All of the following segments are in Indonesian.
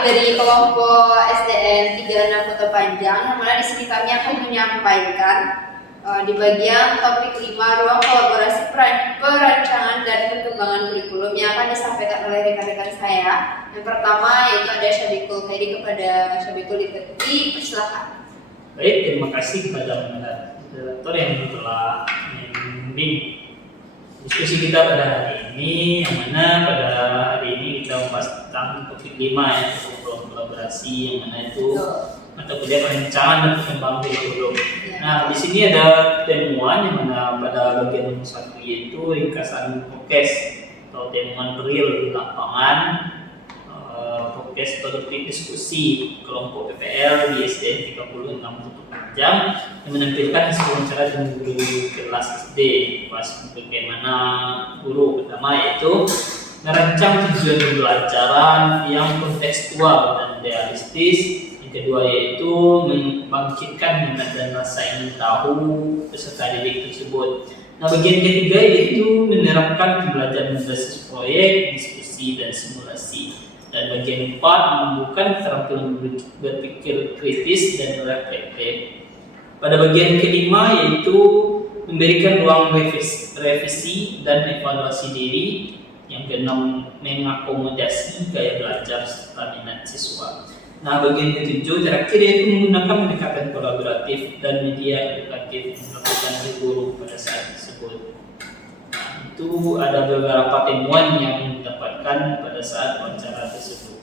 dari kelompok SDN 36 Kota Panjang, yang mana di sini kami akan menyampaikan di bagian topik 5 ruang kolaborasi perancangan dan perkembangan kurikulum yang akan disampaikan oleh rekan-rekan saya. Yang pertama yaitu ada Syabikul Khairi. Kepada Syabikul dipersilakan. Baik, terima kasih kepada moderator yang telah membimbing diskusi kita pada hari ini, yang mana pada hari ini kita membahas tentang topik 5 yaitu ruang kolaborasi, yang mana itu atau kemudian perencanaan dan perkembangan kurikulum. Nah, di sini ada temuan yang mana pada bagian 1 yaitu ringkasan podcast atau temuan real di lapangan, podcast produktif diskusi kelompok PPL di SDN 36 Kota Panjang yang menampilkan hasil wawancara dengan guru kelas SD. Bahas bagaimana guru pertama yaitu merancang tujuan pembelajaran yang kontekstual dan realistis. Kedua yaitu membangkitkan minat dan rasa ingin tahu peserta didik tersebut. Nah, bagian ketiga yaitu menerapkan pembelajaran berbasis proyek, diskusi, dan simulasi. Dan bagian 4 menumbuhkan keterampilan berpikir kritis dan reflektif. Pada bagian kelima yaitu memberikan ruang revisi dan evaluasi diri. Yang keenam mengakomodasi gaya belajar serta minat siswa. Nah, bagian ketujuh terakhir yaitu menggunakan pendekatan kolaboratif dan media edukatif melakukan guru pada saat tersebut. Nah, itu ada beberapa temuan yang didapatkan pada saat wawancara tersebut.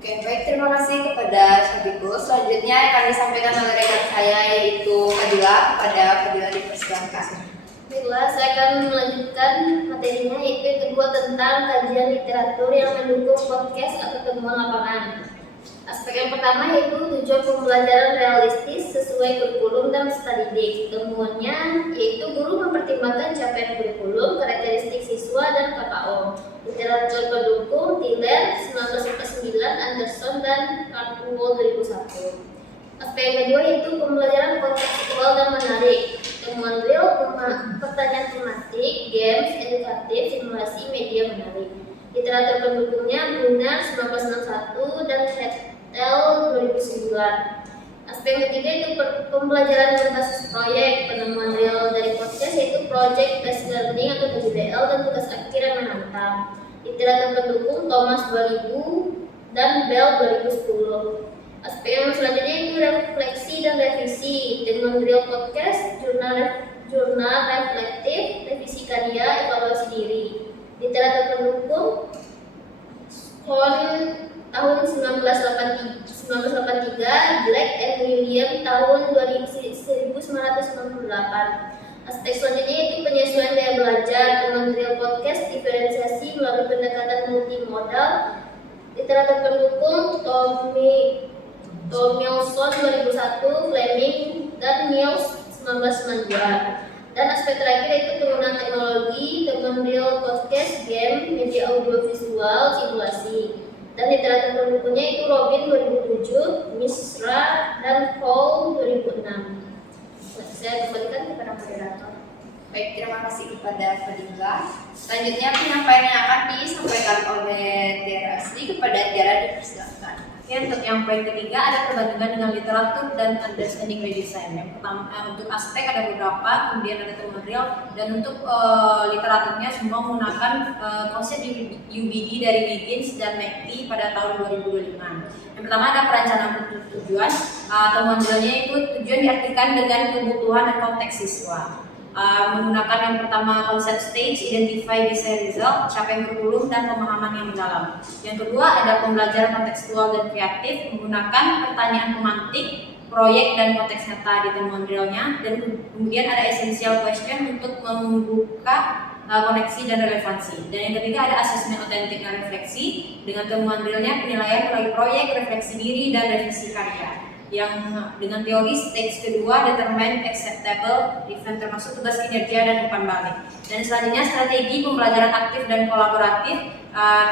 Oke, baik, terima kasih kepada Syabikul. Selanjutnya akan disampaikan oleh rekan saya yaitu Fadila. Kepada Fadila dipersilakan. Baiklah, saya akan melanjutkan materinya yaitu yang kedua tentang kajian literatur yang mendukung podcast atau temuan lapangan. Aspek yang pertama yaitu tujuan pembelajaran realistis sesuai kurikulum dan peserta didik. Temuannya yaitu guru mempertimbangkan capaian kurikulum, karakteristik siswa, dan KKO. Literatur pendukung Tiller 1949, Anderson, dan Cardwell 2001. Aspek yang kedua yaitu pembelajaran kontekstual dan menarik. Temuan real, pertanyaan tematik, games, edukatif, simulasi, media menarik. Literatur pendukungnya Brunner 1961 dan Hettel 2009. Aspek yang ketiga itu pembelajaran berbasis proyek. Penemuan real dari podcast yaitu Project Based Learning atau PBL dan tugas akhir yang menantang. Literatur pendukung Thomas 2000 dan Bell 2010. Aspek yang selanjutnya itu refleksi dan revisi. Temuan real podcast, jurnal reflektif, revisi karya, evaluasi diri. Literatur pendukung Kohn tahun 1983, Black and William tahun 1998. Aspek selanjutnya itu penyesuaian gaya belajar. Temuan real podcast, diferensiasi melalui pendekatan multimodal. Literatur pendukung Tomilson 2001, Fleming dan Niels 1992. Dan aspek terakhir yaitu penggunaan teknologi, temuan real podcast, game, media audiovisual, simulasi. Dan literatur pendukungnya itu Robin 2007, Misra, dan Cole 2006. Saya kembalikan kepada moderator. Baik, terima kasih kepada Fadila. Selanjutnya penyampaian yang akan disampaikan oleh Tiara Asri. Kepada Tiara dipersilakan. Ya, untuk yang poin ketiga ada perbandingan dengan literatur dan understanding redesign. Yang pertama untuk aspek ada beberapa, kemudian ada temuan real, dan untuk literaturnya semua menggunakan konsep UBD dari Wiggins dan McTee pada tahun 2025. Yang pertama ada perencanaan tujuan. Temuan realnya itu tujuan diartikan dengan kebutuhan dan konteks siswa. Menggunakan yang pertama konsep stage, identify design result, capaian kurikulum dan pemahaman yang mendalam. Yang kedua ada pembelajaran kontekstual dan kreatif menggunakan pertanyaan pemantik, proyek dan konteks nyata di temuan realnya. Dan kemudian ada essential question untuk membuka koneksi dan relevansi. Dan yang ketiga ada asesmen otentik dan refleksi dengan temuan realnya penilaian melalui proyek, refleksi diri dan revisi karya. Yang dengan teori stage kedua determine acceptable event termasuk tugas kinerja dan umpan balik. Dan selanjutnya strategi pembelajaran aktif dan kolaboratif.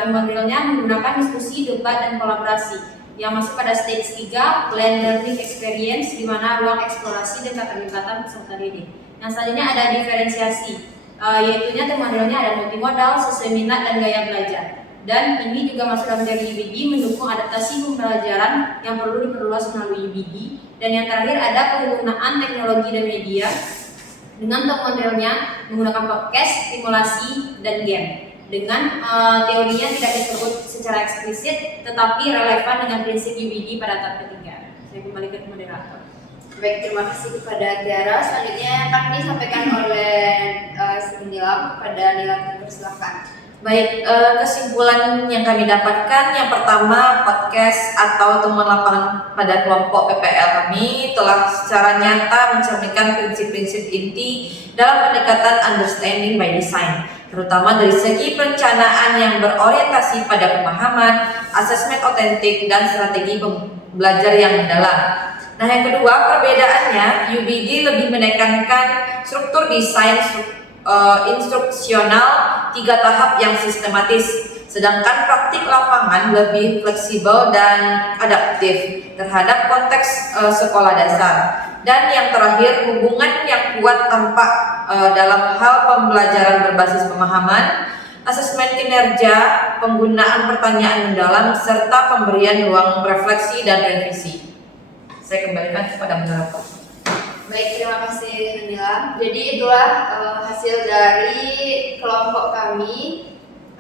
Temuan realnya menggunakan diskusi, debat dan kolaborasi. Yang masuk pada stage 3 plan learning experience di mana ruang eksplorasi dan keterlibatan peserta didik. Yang selanjutnya ada diferensiasi, yaitunya temuan realnya ada multimodal, sesuai minat dan gaya belajar. Dan ini juga masuk dalam dari UBD mendukung adaptasi pembelajaran yang perlu diperluas melalui UBD. Dan yang terakhir ada penggunaan teknologi dan media dengan temuan realnya menggunakan podcast, simulasi, dan game. Dengan teorinya tidak disebut secara eksplisit, tetapi relevan dengan prinsip UBD pada tahap ketiga. Saya kembalikan ke moderator. Baik, terima kasih kepada Tiara. Selanjutnya akan disampaikan oleh Nilam kepada Nilam, persilakan. Baik, kesimpulan yang kami dapatkan yang pertama, podcast atau temuan lapangan pada kelompok PPL kami telah secara nyata mencerminkan prinsip-prinsip inti dalam pendekatan understanding by design, terutama dari segi perencanaan yang berorientasi pada pemahaman, asesmen otentik, dan strategi belajar yang mendalam. Nah, yang kedua, perbedaannya UBD lebih menekankan struktur desain instruksional 3 tahap yang sistematis, sedangkan praktik lapangan lebih fleksibel dan adaptif terhadap konteks sekolah dasar. Dan yang terakhir, hubungan yang kuat tampak dalam hal pembelajaran berbasis pemahaman, asesmen kinerja, penggunaan pertanyaan mendalam, serta pemberian ruang refleksi dan revisi. Saya kembalikan kepada moderator. Baik, terima kasih Nilam. Jadi itulah hasil dari kelompok kami.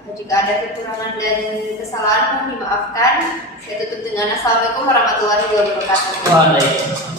Jika ada kekurangan dan kesalahan mohon dimaafkan. Saya tutup dengan Assalamualaikum warahmatullahi wabarakatuh. Waalaikumsalam.